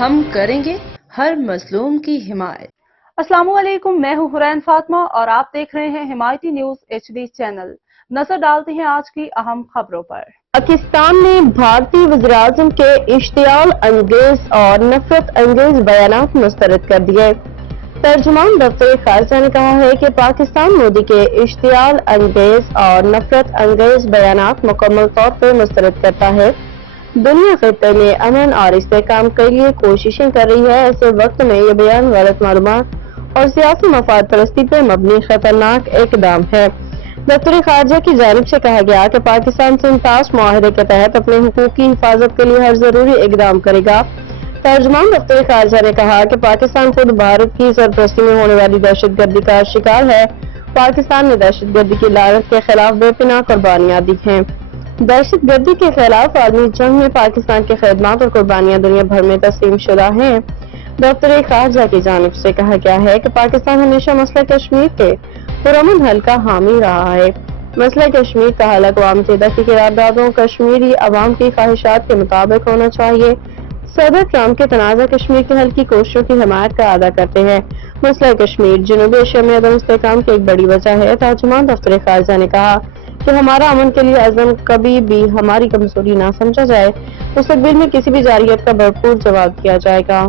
ہم کریں گے ہر مظلوم کی حمایت۔ السلام علیکم، میں ہوں حرین فاطمہ اور آپ دیکھ رہے ہیں حمایتی نیوز HD چینل۔ نظر ڈالتے ہیں آج کی اہم خبروں پر۔ پاکستان نے بھارتی وزیراعظم کے اشتعال انگیز اور نفرت انگیز بیانات مسترد کر دیے۔ ترجمان دفتر خارجہ نے کہا ہے کہ پاکستان مودی کے اشتعال انگیز اور نفرت انگیز بیانات مکمل طور پر مسترد کرتا ہے۔ دنیا خطے میں امن اور استحکام کے لیے کوششیں کر رہی ہے، ایسے وقت میں یہ بیان غلط معلومات اور سیاسی مفاد پرستی پر مبنی خطرناک اقدام ہے۔ دفتر خارجہ کی جانب سے کہا گیا کہ پاکستان سنتاس معاہدے کے تحت اپنے حقوق کی حفاظت کے لیے ہر ضروری اقدام کرے گا۔ ترجمان دفتر خارجہ نے کہا کہ پاکستان خود بھارت کی سرپرستی میں ہونے والی دہشت گردی کا شکار ہے۔ پاکستان نے دہشت گردی کی لعنت کے خلاف بے پناہ قربانیاں دی ہیں۔ دہشت گردی کے خلاف عالمی جنگ میں پاکستان کی خدمات اور قربانیاں دنیا بھر میں تسلیم شدہ ہیں۔ دفتر خارجہ کی جانب سے کہا گیا ہے کہ پاکستان ہمیشہ مسئلہ کشمیر کے پرامن حل کا حامی رہا ہے۔ مسئلہ کشمیر کا حل اقوام متحدہ کی قراردادوں کشمیری عوام کی خواہشات کے مطابق ہونا چاہیے۔ صدر ٹرمپ کے تنازع کشمیر کے حل کی کوششوں کی حمایت کا اعادہ کرتے ہیں۔ مسئلہ کشمیر جنوبی ایشیا میں عدم استحکام کی ایک بڑی وجہ ہے۔ ترجمان دفتر خارجہ نے کہا کہ ہمارا امن کے لیے عزم کبھی بھی ہماری کمزوری نہ سمجھا جائے۔ مستقبل میں کسی بھی جارحیت کا بھرپور جواب دیا جائے گا۔